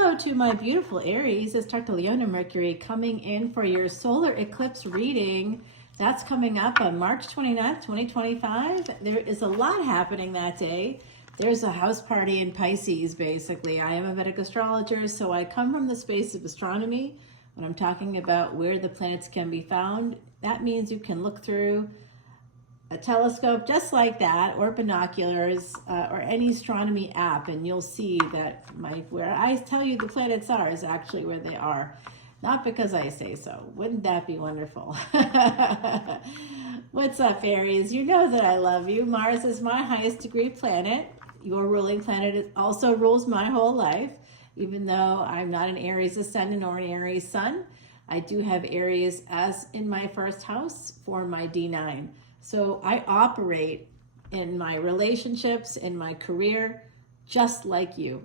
Hello to my beautiful Aries. It's Dr. Leona Mercury coming in for your solar eclipse reading. That's coming up on March 29th, 2025. There is a lot happening that day. There's a house party in Pisces, basically. I am a Vedic astrologer, so I come from the space of astronomy. When I'm talking about where the planets can be found, that means you can look through a telescope just like that, or binoculars, or any astronomy app, and you'll see that where I tell you the planets are is actually where they are. Not because I say so. Wouldn't that be wonderful? What's up, Aries? You know that I love you. Mars is my highest degree planet. Your ruling planet also rules my whole life. Even though I'm not an Aries Ascendant or an Aries Sun, I do have Aries as in my first house for my D9. So I operate in my relationships, in my career, just like you.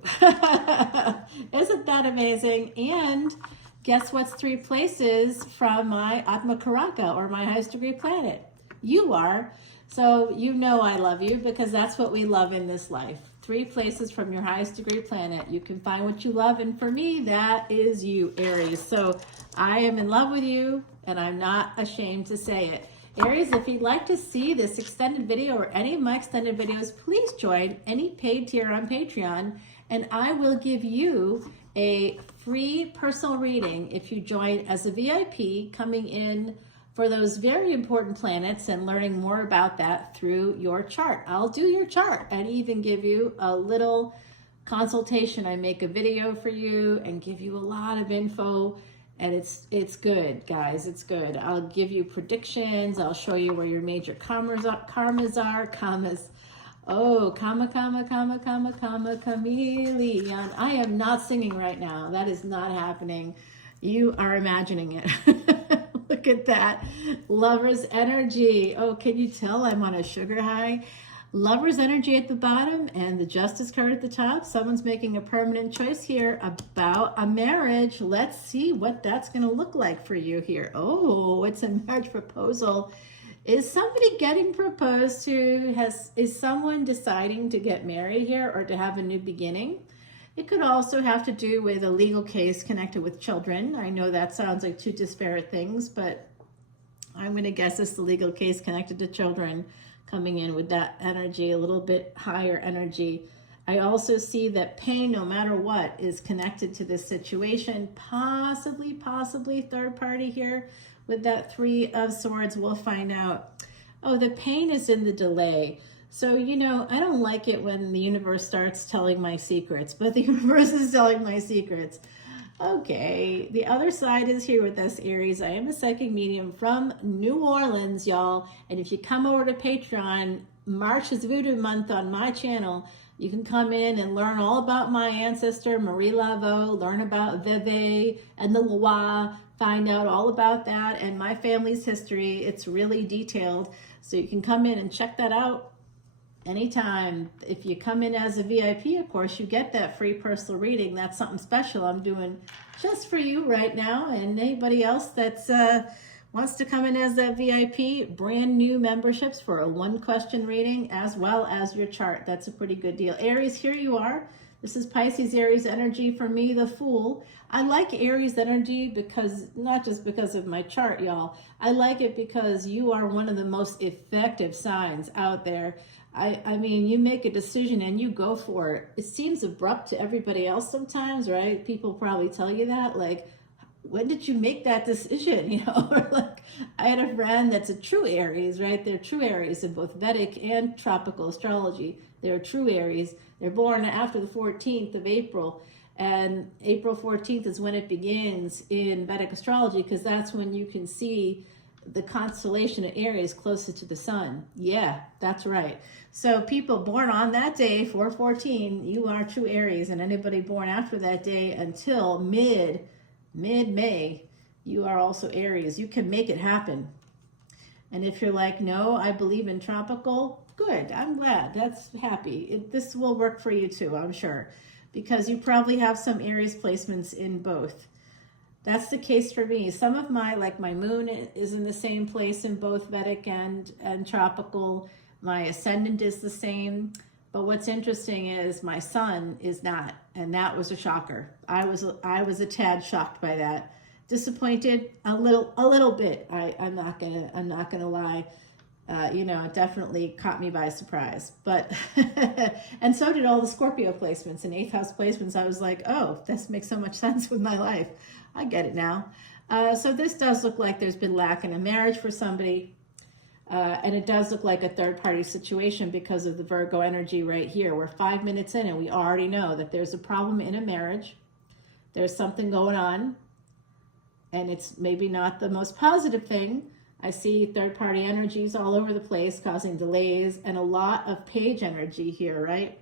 Isn't that amazing? And guess what's 3 places from my Atma Karaka, or my highest degree planet? You are. So you know I love you, because that's what we love in this life. 3 places from your highest degree planet. You can find what you love, and for me, that is you, Aries. So I am in love with you, and I'm not ashamed to say it. Aries, if you'd like to see this extended video or any of my extended videos, please join any paid tier on Patreon, and I will give you a free personal reading if you join as a VIP, coming in for those very important planets and learning more about that through your chart. I'll do your chart and even give you a little consultation. I make a video for you and give you a lot of info. And it's good, guys. It's good. I'll give you predictions. I'll show you where your major karmas are. Chameleon. I am not singing right now. That is not happening. You are imagining it. Look at that. Lover's energy. Oh, can you tell I'm on a sugar high? Lover's energy at the bottom and the Justice card at the top. Someone's making a permanent choice here about a marriage. Let's see what that's going to look like for you here. Oh, it's a marriage proposal. Is somebody getting proposed to? Is someone deciding to get married here or to have a new beginning? It could also have to do with a legal case connected with children. I know that sounds like 2 disparate things, but I'm going to guess it's the legal case connected to children, coming in with that energy, a little bit higher energy. I also see that pain, no matter what, is connected to this situation. Possibly third party here with that 3 of Swords. We'll find out. Oh, the pain is in the delay. So, you know, I don't like it when the universe starts telling my secrets, but the universe is telling my secrets. Okay, the other side is here with us, Aries. I am a psychic medium from New Orleans, y'all. And if you come over to Patreon, March is Voodoo month on my channel. You can come in and learn all about my ancestor, Marie Laveau, learn about Veve and the Loire, find out all about that and my family's history. It's really detailed. So you can come in and check that out anytime. If you come in as a VIP, of course, you get that free personal reading. That's something special I'm doing just for you right now. And anybody else that's wants to come in as that VIP, brand new memberships for a 1-question reading, as well as your chart. That's a pretty good deal. Aries, here you are. This is Pisces Aries energy for me, the Fool. I like Aries energy because, not just because of my chart, y'all. I like it because you are one of the most effective signs out there. I mean, you make a decision and you go for it. It seems abrupt to everybody else sometimes, right? People probably tell you that, like, when did you make that decision? You know, or like, I had a friend that's a true Aries, right? They're true Aries in both Vedic and tropical astrology. They're true Aries. They're born after the 14th of April. And April 14th is when it begins in Vedic astrology, because that's when you can see the constellation of Aries closest to the sun. Yeah, that's right. So people born on that day, 4/14, you are true Aries, and anybody born after that day until mid-May, you are also Aries. You can make it happen. And if you're like, no, I believe in tropical, good. I'm glad. That's happy. This will work for you too, I'm sure, because you probably have some Aries placements in both. That's the case for me. Some of my, like my moon is in the same place in both Vedic and tropical. My ascendant is the same. But what's interesting is my son is not, and that was a shocker. I was a tad shocked by that. Disappointed a little bit. I'm not gonna lie. It definitely caught me by surprise. But and so did all the Scorpio placements and 8th house placements. I was like, oh, this makes so much sense with my life. I get it now. So this does look like there's been lack in a marriage for somebody. And it does look like a third-party situation because of the Virgo energy right here. We're 5 minutes in and we already know that there's a problem in a marriage. There's something going on. And it's maybe not the most positive thing. I see third-party energies all over the place causing delays and a lot of page energy here, right?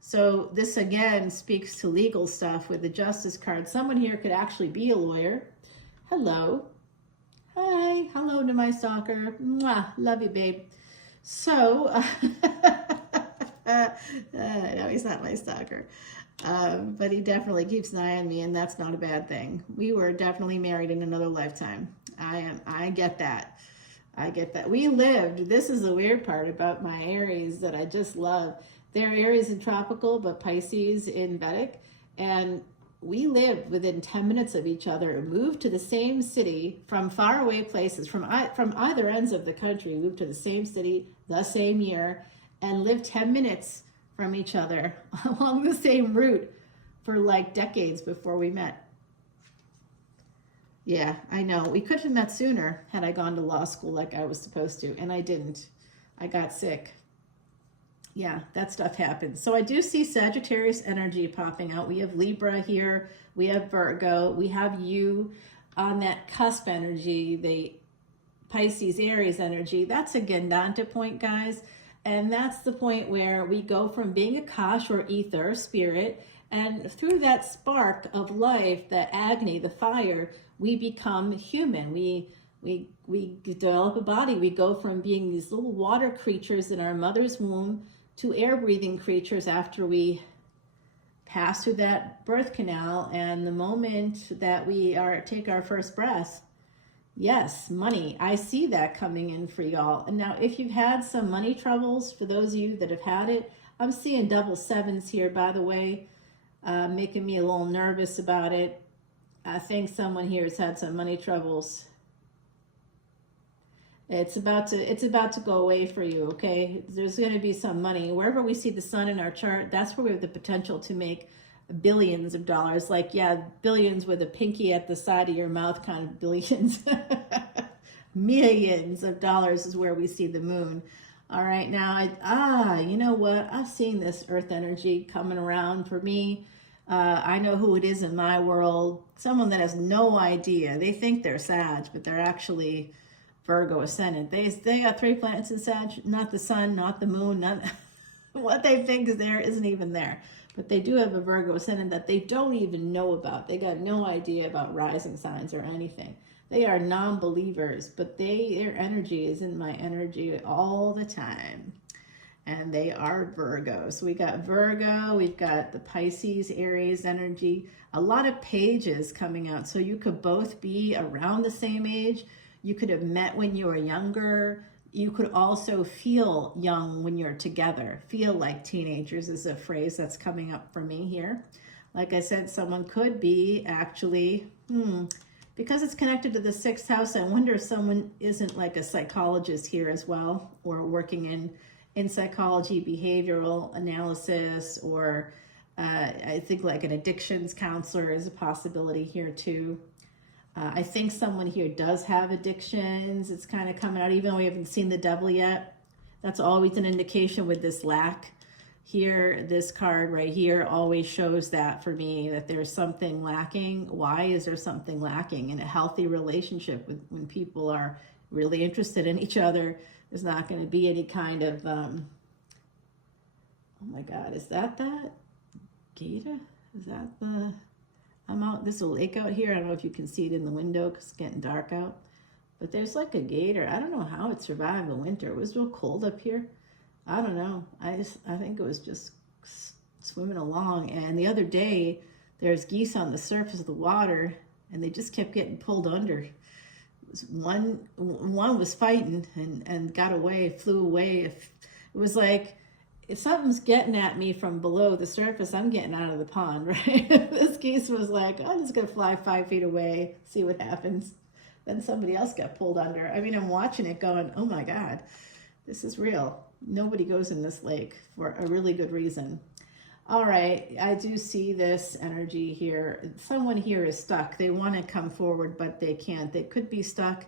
So this, again, speaks to legal stuff with the Justice card. Someone here could actually be a lawyer. Hello. Hi, hello to my stalker. Mwah, love you, babe. So, no, he's not my stalker. But he definitely keeps an eye on me, and that's not a bad thing. We were definitely married in another lifetime. I get that. I get that. We lived, this is the weird part about my Aries that I just love. They're Aries in tropical, but Pisces in Vedic. And we lived within 10 minutes of each other, moved to the same city from faraway places, from either ends of the country, moved to the same city the same year, and lived 10 minutes from each other along the same route for like decades before we met. Yeah, I know. We could have met sooner had I gone to law school like I was supposed to, and I didn't. I got sick. Yeah, that stuff happens. So I do see Sagittarius energy popping out. We have Libra here. We have Virgo. We have you on that cusp energy, the Pisces Aries energy. That's a Gandanta point, guys. And that's the point where we go from being a Akash or ether spirit, and through that spark of life, the agony, the fire, we become human. We develop a body. We go from being these little water creatures in our mother's womb to air-breathing creatures after we pass through that birth canal. And the moment that we take our first breath, yes, money. I see that coming in for y'all. And now if you've had some money troubles, for those of you that have had it, I'm seeing double sevens here, by the way, making me a little nervous about it. I think someone here has had some money troubles. It's about to go away for you, okay? There's going to be some money. Wherever we see the sun in our chart, that's where we have the potential to make billions of dollars. Like, yeah, billions with a pinky at the side of your mouth kind of billions. Millions of dollars is where we see the moon. All right, now, you know what? I've seen this earth energy coming around for me. I know who it is in my world. Someone that has no idea. They think they're Sag, but they're actually Virgo Ascendant. They got 3 planets in Sag, not the sun, not the moon, not what they think is there isn't even there. But they do have a Virgo Ascendant that they don't even know about. They got no idea about rising signs or anything. They are non-believers, but their energy is in my energy all the time. And they are Virgo. So we got Virgo, we've got the Pisces, Aries energy, a lot of pages coming out. So you could both be around the same age. You could have met when you were younger. You could also feel young when you're together. Feel like teenagers is a phrase that's coming up for me here. Like I said, someone could be actually, because it's connected to the 6th house, I wonder if someone isn't like a psychologist here as well, or working in psychology, behavioral analysis, or I think like an addictions counselor is a possibility here too. I think someone here does have addictions. It's kind of coming out, even though we haven't seen the devil yet. That's always an indication with this lack. Here, this card right here always shows that for me, that there's something lacking. Why is there something lacking in a healthy relationship when people are really interested in each other? There's not going to be any kind of, oh my God, is that gator? Is that the... I'm out, there's a lake out here. I don't know if you can see it in the window because it's getting dark out. But there's like a gator. I don't know how it survived the winter. It was real cold up here. I don't know. I think it was just swimming along. And the other day, there's geese on the surface of the water, and they just kept getting pulled under. One was fighting and got away, flew away. It was like, if something's getting at me from below the surface, I'm getting out of the pond, right? This geese was like, I'm just going to fly 5 feet away, see what happens. Then somebody else got pulled under. I mean, I'm watching it going, oh my God, this is real. Nobody goes in this lake for a really good reason. All right, I do see this energy here. Someone here is stuck. They want to come forward, but they can't. They could be stuck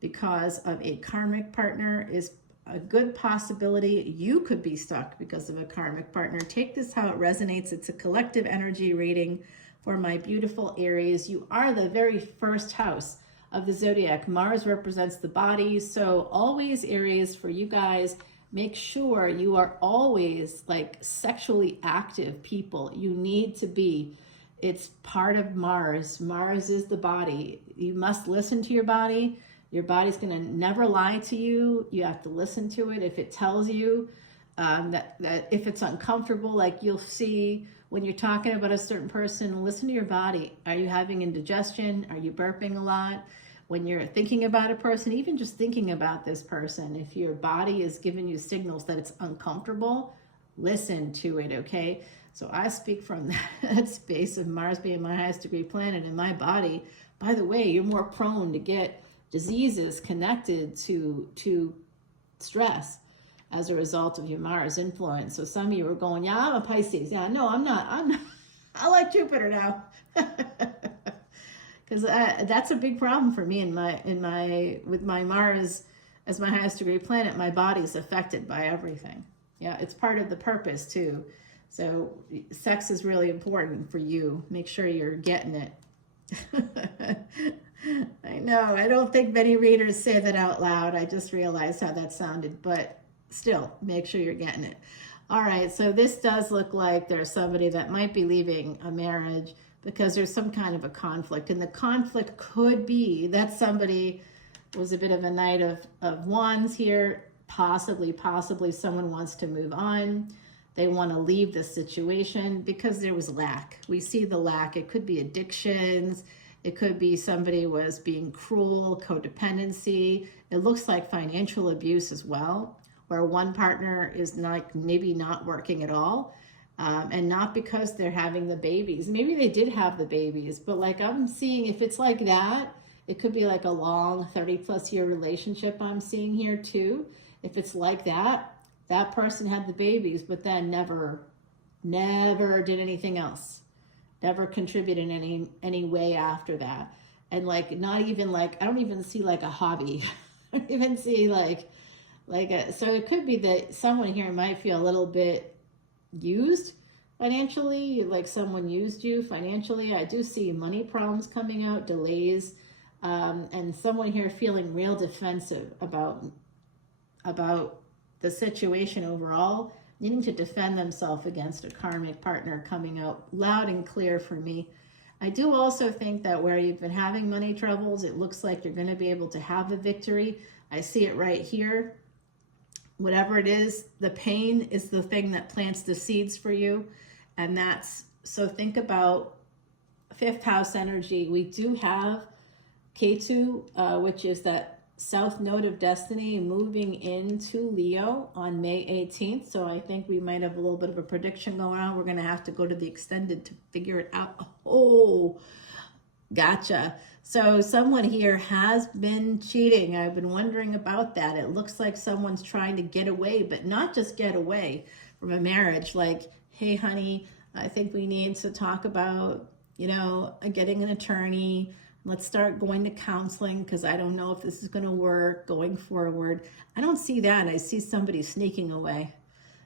because of a karmic partner. Is a good possibility. You could be stuck because of a karmic partner. Take this how it resonates. It's a collective energy reading for my beautiful Aries. You are the very first house of the zodiac. Mars represents the body. So always, Aries, for you guys, make sure you are always like sexually active people. You need to be. It's part of Mars. Mars is the body. You must listen to your body. Your body's going to never lie to you. You have to listen to it. If it tells you that if it's uncomfortable, like you'll see when you're talking about a certain person, listen to your body. Are you having indigestion? Are you burping a lot? When you're thinking about a person, even just thinking about this person, if your body is giving you signals that it's uncomfortable, listen to it, okay? So I speak from that space of Mars being my highest degree planet in my body. By the way, you're more prone to get diseases connected to stress as a result of your Mars influence. So some of you are going, yeah, I'm a Pisces. Yeah, no, I'm not. I like Jupiter now. Because that's a big problem for me with my Mars as my highest degree planet. My body's affected by everything. Yeah, it's part of the purpose too. So sex is really important for you. Make sure you're getting it. I know, I don't think many readers say that out loud. I just realized how that sounded, but still, make sure you're getting it. All right, so this does look like there's somebody that might be leaving a marriage because there's some kind of a conflict. And the conflict could be that somebody was a bit of a Knight of Wands here. Possibly someone wants to move on. They want to leave this situation because there was lack. We see the lack. It could be addictions. It could be somebody was being cruel, codependency. It looks like financial abuse as well, where one partner is maybe not working at all. And not because they're having the babies. Maybe they did have the babies, but like I'm seeing, if it's like that, it could be like a long 30+ year relationship I'm seeing here too. If it's like that, that person had the babies, but then never did anything else. Never contributed in any way after that. And like, not even like, I don't even see like a hobby. I don't even see so it could be that someone here might feel a little bit used financially, like someone used you financially. I do see money problems coming out, delays, and someone here feeling real defensive about the situation overall, needing to defend themselves against a karmic partner coming out loud and clear for me. I do also think that where you've been having money troubles, it looks like you're going to be able to have a victory. I see it right here. Whatever it is, the pain is the thing that plants the seeds for you. And so think about 5th house energy. We do have Ketu, which is that south node of destiny, moving into Leo on May 18th. So I think we might have a little bit of a prediction going on. We're going to have to go to the extended to figure it out. Oh, gotcha. So someone here has been cheating. I've been wondering about that. It looks like someone's trying to get away, but not just get away from a marriage. Like, hey, honey, I think we need to talk about, getting an attorney. Let's start going to counseling because I don't know if this is going to work going forward. I don't see that. I see somebody sneaking away.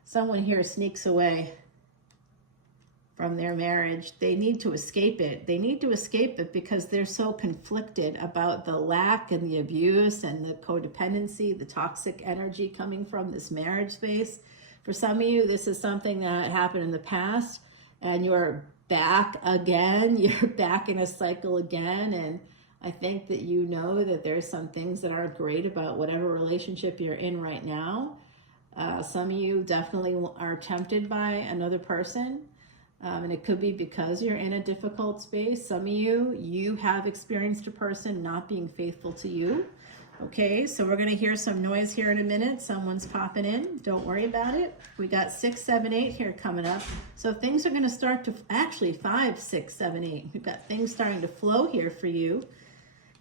Someone here sneaks away from their marriage. They need to escape it. They need to escape it because they're so conflicted about the lack and the abuse and the codependency, the toxic energy coming from this marriage space. For some of you, this is something that happened in the past and you're back again. You're back in a cycle again. And I think that you know that there's some things that aren't great about whatever relationship you're in right now. Some of you definitely are tempted by another person. And it could be because you're in a difficult space. Some of you have experienced a person not being faithful to you. Okay, so we're going to hear some noise here in a minute. Someone's popping in. Don't worry about it. We got 6, 7, 8 here coming up. So things are going to start to, actually 5, 6, 7, 8. We've got things starting to flow here for you.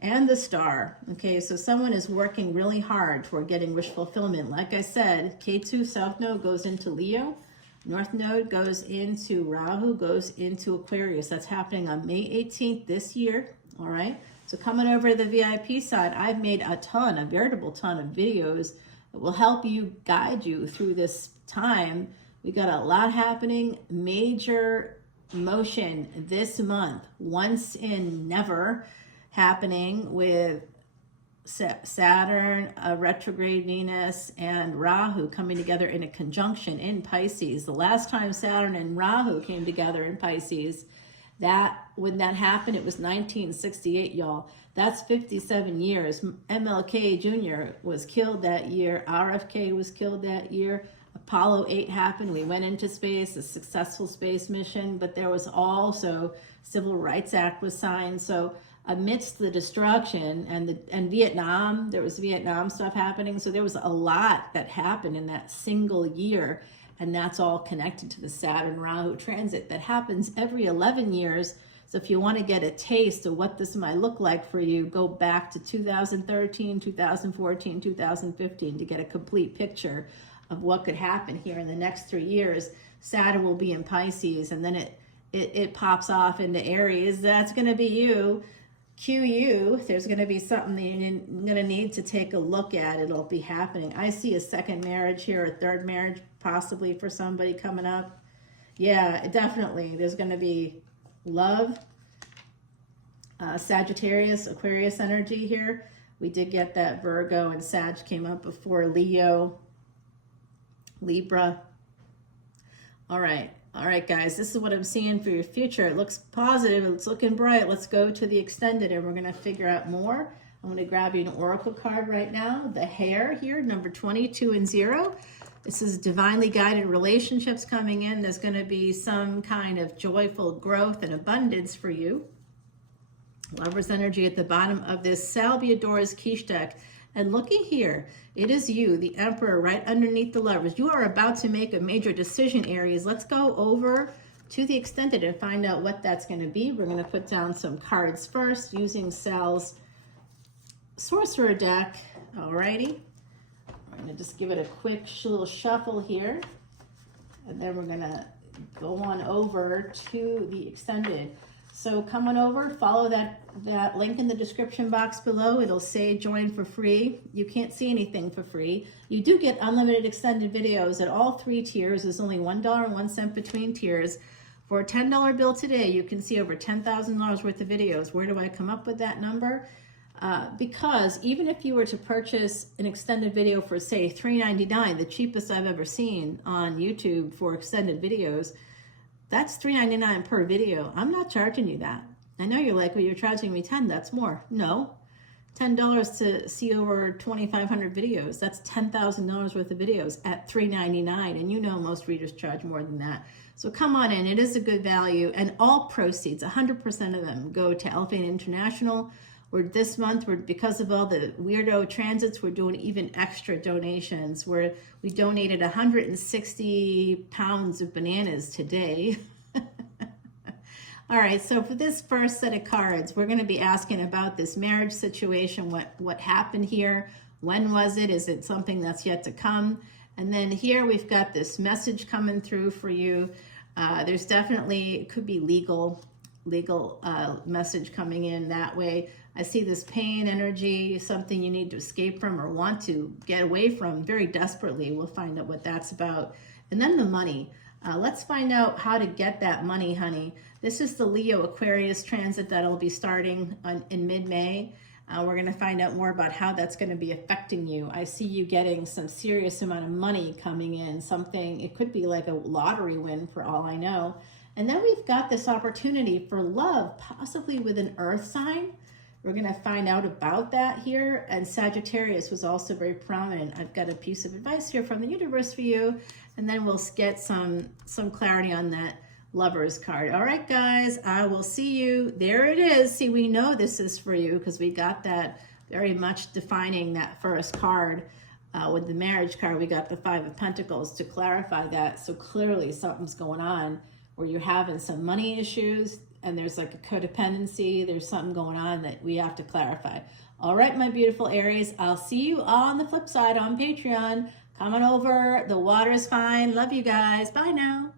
And the star. Okay, so someone is working really hard toward getting wish fulfillment. Like I said, K2 South Node goes into Leo. North Node goes into Rahu, goes into Aquarius. That's happening on May 18th this year. All right. So coming over to the VIP side, I've made a veritable ton of videos that will help you, guide you through this time. We got a lot happening, major motion this month, once in never happening with Saturn, retrograde Venus, and Rahu coming together in a conjunction in Pisces. The last time Saturn and Rahu came together in Pisces, when that happened, it was 1968, y'all. That's 57 years. MLK Jr. was killed that year. RFK was killed that year. Apollo 8 happened. We went into space, a successful space mission, but there was also Civil Rights Act was signed. So amidst the destruction and Vietnam, there was Vietnam stuff happening. So there was a lot that happened in that single year. And that's all connected to the Saturn Rahu transit that happens every 11 years. So if you want to get a taste of what this might look like for you, go back to 2013, 2014, 2015 to get a complete picture of what could happen here in the next 3 years. Saturn will be in Pisces, and then it pops off into Aries. That's going to be you. QU, there's going to be something that you're going to need to take a look at. It'll be happening. I see a second marriage here, a third marriage possibly for somebody coming up. Yeah, definitely. There's going to be love, Sagittarius, Aquarius energy here. We did get that Virgo and Sag came up before, Leo, Libra. All right, guys, this is what I'm seeing for your future. It looks positive. It's looking bright. Let's go to the extended, and we're going to figure out more. I'm going to grab you an oracle card right now. The Hare here, number 22 and 0. This is divinely guided relationships coming in. There's going to be some kind of joyful growth and abundance for you. Lover's energy at the bottom of this Salviador's quiche deck. And looking here, it is you, the Emperor, right underneath the Lovers. You are about to make a major decision, Aries. Let's go over to the extended and find out what that's going to be. We're going to put down some cards first using Sal's Sorcerer deck. Alrighty. I'm going to just give it a quick little shuffle here. And then we're going to go on over to the extended. So come on over, follow that link in the description box below. It'll say join for free. You can't see anything for free. You do get unlimited extended videos at all 3 tiers. There's only $1.01 between tiers. For a $10 bill today, you can see over $10,000 worth of videos. Where do I come up with that number? Because even if you were to purchase an extended video for, say, $3.99, the cheapest I've ever seen on YouTube for extended videos, that's $3.99 per video. I'm not charging you that. I know you're like, well, you're charging me $10. That's more. No, $10 to see over 2,500 videos. That's $10,000 worth of videos at $3.99. And you know most readers charge more than that. So come on in. It is a good value. And all proceeds, 100% of them, go to Elephant International. This month, because of all the weirdo transits, we're doing even extra donations where we donated 160 pounds of bananas today. All right, so for this first set of cards, we're going to be asking about this marriage situation, what happened here, when was it, is it something that's yet to come? And then here we've got this message coming through for you. There's definitely, it could be legal message coming in that way. I see this pain energy, something you need to escape from or want to get away from very desperately. We'll find out what that's about. And then the money. Let's find out how to get that money, honey. This is the Leo Aquarius transit that'll be starting in mid-May. We're going to find out more about how that's going to be affecting you. I see you getting some serious amount of money coming in. Something, it could be like a lottery win for all I know. And then we've got this opportunity for love, possibly with an earth sign. We're going to find out about that here. And Sagittarius was also very prominent. I've got a piece of advice here from the universe for you. And then we'll get some clarity on that Lovers card. All right, guys, I will see you. There it is. See, we know this is for you because we got that very much defining that first card. With the marriage card, we got the Five of Pentacles to clarify that. So clearly something's going on where you're having some money issues and there's like a codependency. There's something going on that we have to clarify. All right, my beautiful Aries, I'll see you on the flip side on Patreon. Come on over. The water's fine. Love you guys. Bye now.